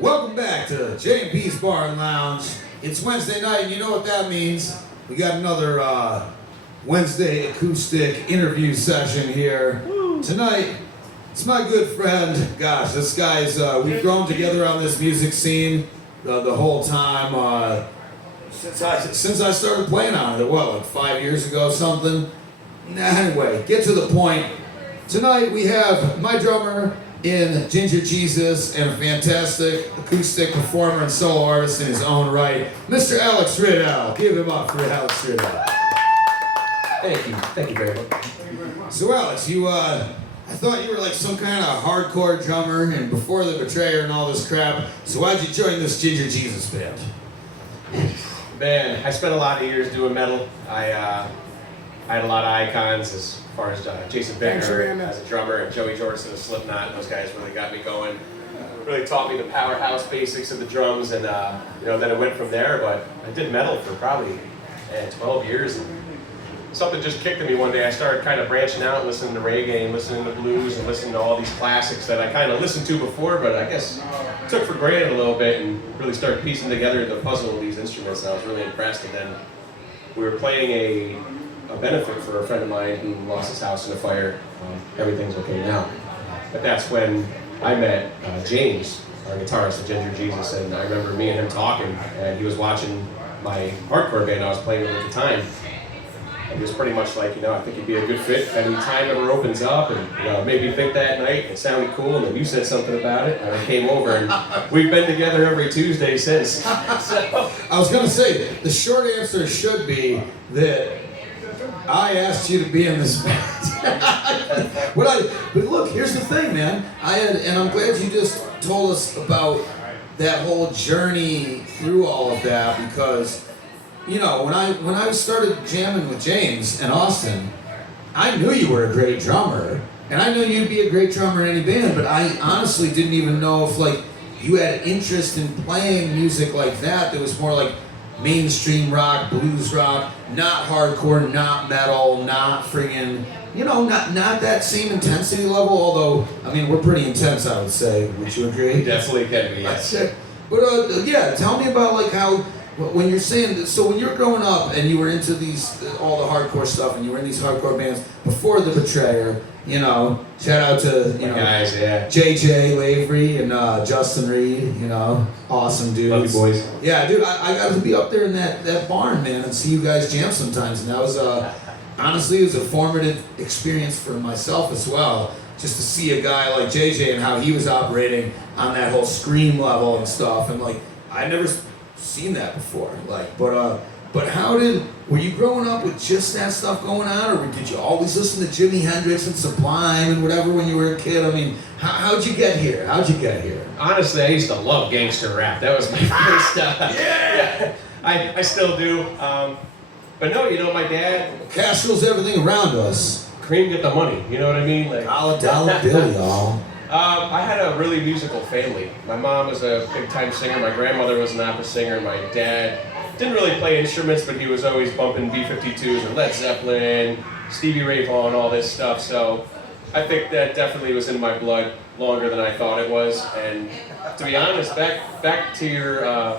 Welcome back to J&P's Bar and Lounge. It's Wednesday night, and you know what that means. We got another Wednesday acoustic interview session here. Tonight, it's my good friend. Gosh, this guy's, we've grown together on this music scene the whole time. Since I started playing on it, like 5 years ago, something. Anyway, get to the point. Tonight we have my drummer in Ginger Jesus and a fantastic acoustic performer and solo artist in his own right, Mr. Alex Riddell. Give him up for Alex Riddell. Thank you very much. So Alex, I thought you were like some kind of hardcore drummer and before the Betrayer and all this crap. So why'd you join this Ginger Jesus band? Man, I spent a lot of years doing metal. I had a lot of icons as far as Jason Bittner as a drummer and Joey Jordison of Slipknot. Those guys really got me going. Really taught me the powerhouse basics of the drums, and then it went from there. But I did metal for probably 12 years. And something just kicked in me one day. I started kind of branching out, listening to reggae and listening to blues and listening to all these classics that I kind of listened to before, but I guess took for granted a little bit, and really started piecing together the puzzle of these instruments. And I was really impressed. And then we were playing a benefit for a friend of mine who lost his house in a fire. Everything's okay now. But that's when I met James, our guitarist of Ginger Jesus, and I remember me and him talking, and he was watching my hardcore band I was playing with at the time. And he was pretty much like, I think you'd be a good fit if any time ever opens up, and made me think that night. It sounded cool, and then you said something about it, and I came over, and we've been together every Tuesday since. So. I was gonna say, the short answer should be that I asked you to be in this band. But look, here's the thing, man. And I'm glad you just told us about that whole journey through all of that, because when I started jamming with James and Austin, I knew you were a great drummer, and I knew you'd be a great drummer in any band, but I honestly didn't even know if you had interest in playing music like that was more like mainstream rock, blues rock, not hardcore, not metal, not friggin', not that same intensity level, although, we're pretty intense, I would say. Would you agree? Definitely can be, yes. But tell me about how, when you're saying, so when you were growing up and you were into all the hardcore stuff and you were in these hardcore bands before the Betrayer, shout out to, guys, yeah. JJ Lavery and Justin Reed, awesome dudes. Love you boys. Yeah, dude, I got to be up there in that barn, man, and see you guys jam sometimes, and that was, honestly, it was a formative experience for myself as well, just to see a guy like JJ and how he was operating on that whole scream level and stuff, and I'd never seen that before, but were you growing up with just that stuff going on, or did you always listen to Jimi Hendrix and Sublime and whatever when you were a kid? How'd you get here? Honestly, I used to love gangster rap. That was my first stuff. Yeah! I still do. But no, my dad... Cash rules everything around us. Cream get the money, you know what I mean? Dollar bill, y'all. I had a really musical family. My mom was a big-time singer. My grandmother was an opera singer. My dad didn't really play instruments, but he was always bumping B-52s and Led Zeppelin, Stevie Ray Vaughan, all this stuff. So I think that definitely was in my blood longer than I thought it was. And to be honest, back to your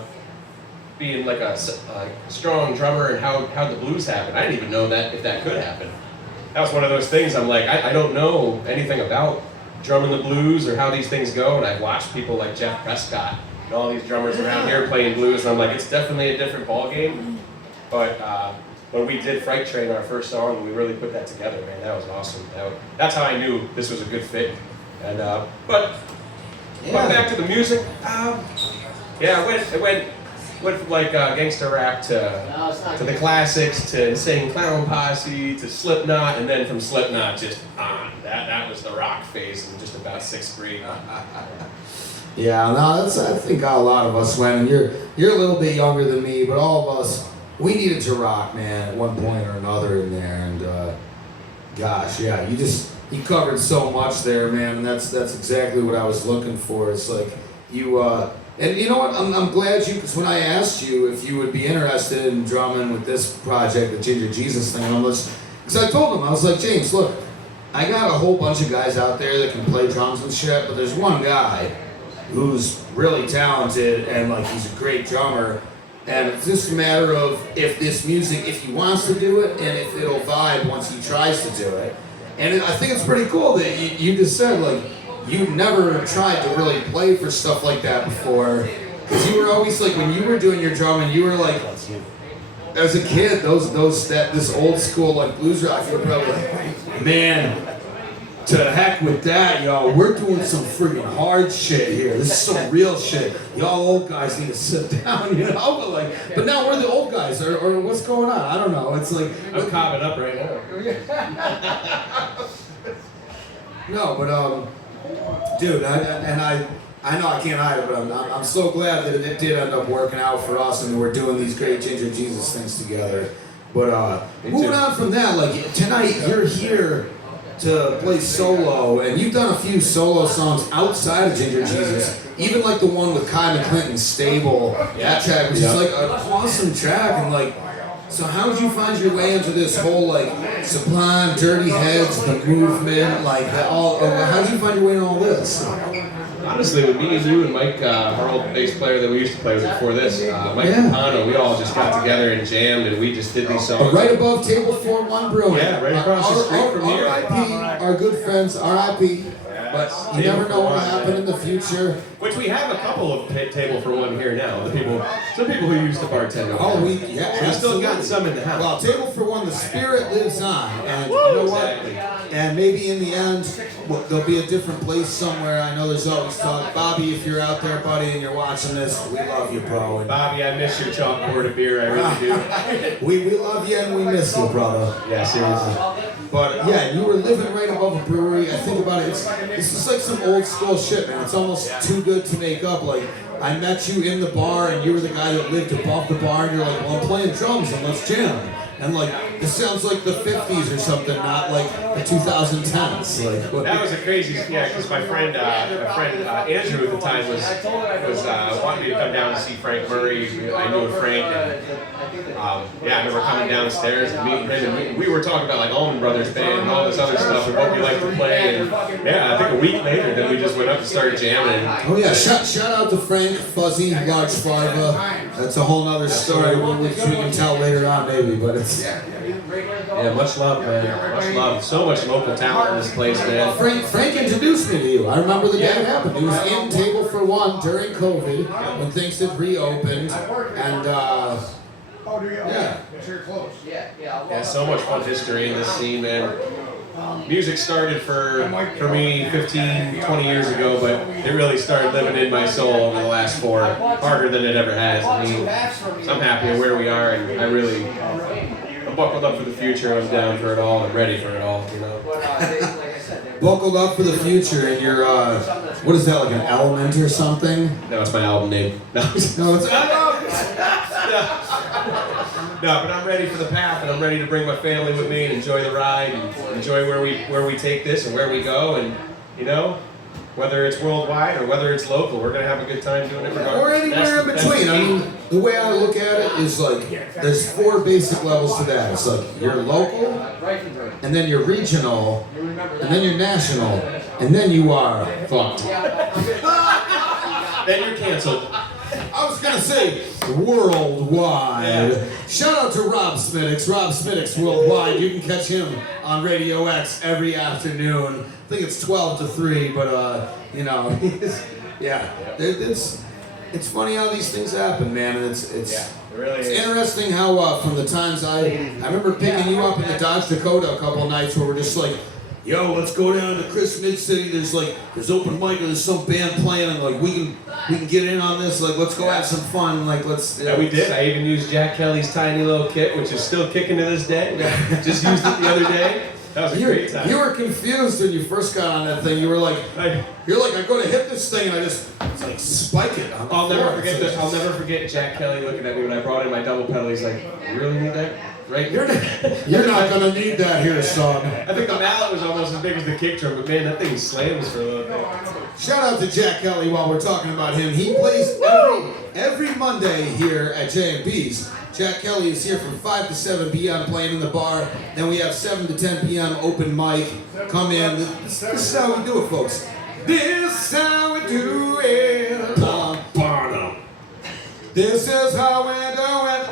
being like a strong drummer and how the blues happened, I didn't even know if that could happen. That was one of those things. I'm like, I don't know anything about drumming the blues or how these things go, and I watched people like Jeff Prescott and all these drummers around here playing blues, and I'm like, it's definitely a different ball game. But when we did Fright Train, our first song, we really put that together, man. That was awesome. That's how I knew this was a good fit. And but back to the music. It went from gangster rap to the classics, to Insane Clown Posse, to Slipknot, and then from Slipknot just on. That was the rock phase in just about 6th grade. Yeah, no, that's I think how a lot of us went, and you're a little bit younger than me, but all of us, we needed to rock, man, at one point or another in there, and gosh, yeah, you covered so much there, man, and that's exactly what I was looking for. It's like you, and you know what, I'm glad because when I asked you if you would be interested in drumming with this project, the Ginger Jesus thing, because I told him, I was like, James, look, I got a whole bunch of guys out there that can play drums and shit, but there's one guy who's really talented and like he's a great drummer. And it's just a matter of if this music, if he wants to do it, and if it'll vibe once he tries to do it. And I think it's pretty cool that you just said, like, you never tried to really play for stuff like that before. Because you were always, like, when you were doing your drumming, you were like, as a kid, this old school, like, blues rock, you were probably like, man, to heck with that, y'all. We're doing some freaking hard shit here. This is some real shit. Y'all old guys need to sit down, you know? But now we're the old guys, or what's going on? I don't know. It's like I'm cobbing up right now. No, but dude, I know I can't hide it, but I'm so glad that it did end up working out for us, and we're doing these great Ginger Jesus things together. But moving on from that, like tonight you're here to play solo, and you've done a few solo songs outside of Ginger Jesus, even like the one with Kai McClinton, Stable, that track, which is like an awesome track, and like, so how did you find your way into this whole like Sublime, Dirty Heads, the movement, like that all, how did you find your way in all this? Honestly, with me and you and Mike, our old bass player that we used to play with before this, Mike Cohoes, we all just got together and jammed, and we just did these songs. Right above Table 4-1 Brewing. Yeah, right across the street from here. R.I.P. Our good friends, R.I.P. But you never know what'll happen in the future. Which we have a couple of Table for One here now. Some people who used to bartend. Oh, we still got some in the house. Well, Table for One, the spirit lives on, and Woo, you know exactly. what? And maybe in the end, there'll be a different place somewhere. I know there's always talk. Bobby, if you're out there, buddy, and you're watching this, we love you, bro. And Bobby, I miss your chalkboard of beer. I really do. we love you and we miss you, brother. Yeah, seriously. But yeah, you were living right above a brewery. I think about it. It's just like some old school shit, man. It's almost too good to make up. Like, I met you in the bar, and you were the guy that lived above the bar, and you're like, well, I'm playing drums, and let's jam. And like, this sounds like the 50s or something, not like the 2010s. Like, that was a crazy, because my friend Andrew at the time was wanting me to come down to see Frank Murray. I knew Frank, and I remember coming downstairs and meeting him, and we were talking about like Allman Brothers Band and all this other stuff and what we like to play. And I think a week later, then we just went up and started jamming. Oh yeah, shout out to Frank, Fuzzy, Large Farva. That's a whole nother story which we can tell later on maybe, but it's much love, man. Much love. So much local talent in this place, man. Frank introduced me to you. I remember the day it happened. He was in Table for One during COVID when things had reopened, and so much fun history in this scene, man. Music started for me 15, 20 years ago, but it really started living in my soul over the last 4, harder than it ever has. I mean, so I'm happy where we are, and I'm buckled up for the future. I'm down for it all. I'm ready for it all, you know. Buckled up for the future, and you're, what is that, like an element or something? No, it's my album name. No, it's No, but I'm ready for the path, and I'm ready to bring my family with me and enjoy the ride and enjoy where we take this and where we go, and you know, whether it's worldwide or whether it's local, we're gonna have a good time doing it regardless. Or anywhere in between. I mean, the way I look at it is like there's 4 basic levels to that. It's like you're local, and then you're regional, and then you're national, and then you are fucked. Then you're canceled. I was gonna say worldwide. Yeah. Shout out to Rob Smittix. Rob Smittix Worldwide. You can catch him on Radio X every afternoon. I think it's 12 to 3, but you know, it's funny how these things happen, man. And it's interesting how from the times I remember picking you up in the Dodge Dakota a couple of nights where we're just like, yo, let's go down to Chris Mid-City. There's open mic, or there's some band playing, and like we can get in on this. Like, let's go have some fun. Like, let's. Yeah, we did. I even used Jack Kelly's tiny little kit, which is still kicking to this day. Just used it the other day. That was a great time. You were confused when you first got on that thing. You were like, I go to hit this thing, and it's like spike it. I'll never forget Jack Kelly looking at me when I brought in my double pedal. He's like, "You really need that?" Right? You're not gonna need that here, son. I think the mallet was almost as big as the kick drum, but man, that thing slams for a little bit. Shout out to Jack Kelly while we're talking about him. He plays every Monday here at J&B's. Jack Kelly is here from 5 to 7 p.m. playing in the bar. Then we have 7 to 10 p.m. open mic. Come in. This is how we do it, folks. This is how we do it. This is how we do it.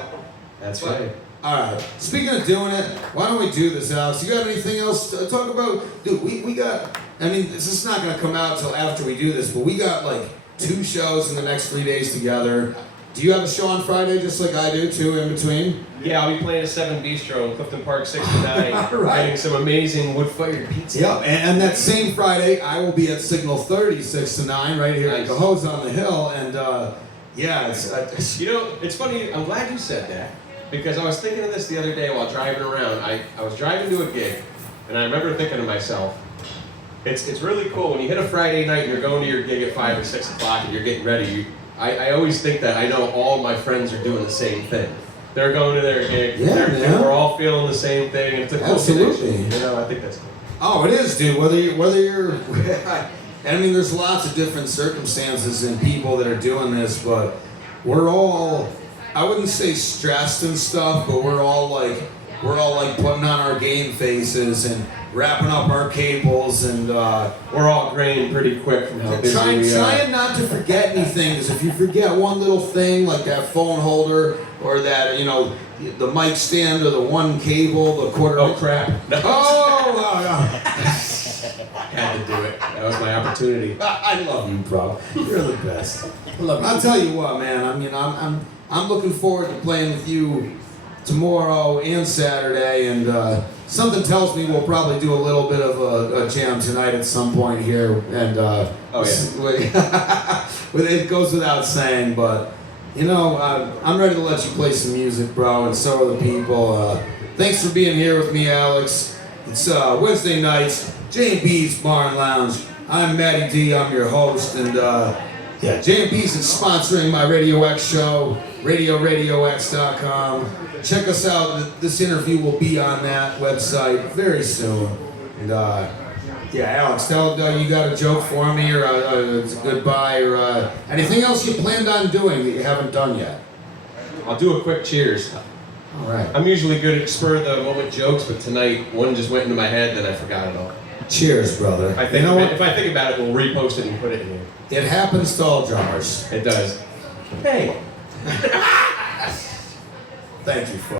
That's right. All right. Speaking of doing it, why don't we do this, Alex? You got anything else to talk about? Dude, we got, I mean, this is not going to come out until after we do this, but we got like 2 shows in the next 3 days together. Do you have a show on Friday just like I do too in between? Yeah, I'll be playing at 7 Bistro in Clifton Park 69. All right. Getting some amazing wood-fired pizza. Yep, and that same Friday, I will be at Signal 30, 6 to 9, right here at Nice. Cohoes on the Hill, and yeah, it's You know, it's funny, I'm glad you said that, because I was thinking of this the other day while driving around. I was driving to a gig, and I remember thinking to myself, it's really cool when you hit a Friday night and you're going to your gig at 5 or 6 o'clock and you're getting ready. I always think that I know all my friends are doing the same thing. They're going to their gig, Yeah, man. we're all feeling the same thing, and it's a cool Absolutely. connection. You know, I think that's cool. oh, it is, dude. Whether you're, I mean, there's lots of different circumstances and people that are doing this, but we're all, I wouldn't say stressed and stuff, but we're all like putting on our game faces and wrapping up our cables, and We're all graying pretty quick from how busy we are. trying not to forget anything, because if you forget one little thing like that phone holder or that, you know, the mic stand or the one cable, the quarter. Oh crap. No. Oh, Had to do it. That was my opportunity. I love you, bro. You're the best. I love you. I'll tell you what, man. I mean, I'm looking forward to playing with you tomorrow and Saturday, and something tells me we'll probably do a little bit of a jam tonight at some point here, and it goes without saying, but you know, I'm ready to let you play some music, bro, and so are the people. Thanks for being here with me, Alex. It's Wednesday nights, J&B's Bar and Lounge. I'm Matty D, I'm your host, and yeah, J&B's is sponsoring my RadioX show, RadioRadioX.com. Check us out. This interview will be on that website very soon. And yeah, Alex, tell you got a joke for me, or a goodbye, or anything else you planned on doing that you haven't done yet. I'll do a quick cheers. All right. I'm usually good at spur of the moment jokes, but tonight one just went into my head, then I forgot it all. Cheers, brother. I think you know what? if I think about it, we'll repost it and put it in here. It happens to all drummers. It does. Hey. Thank you for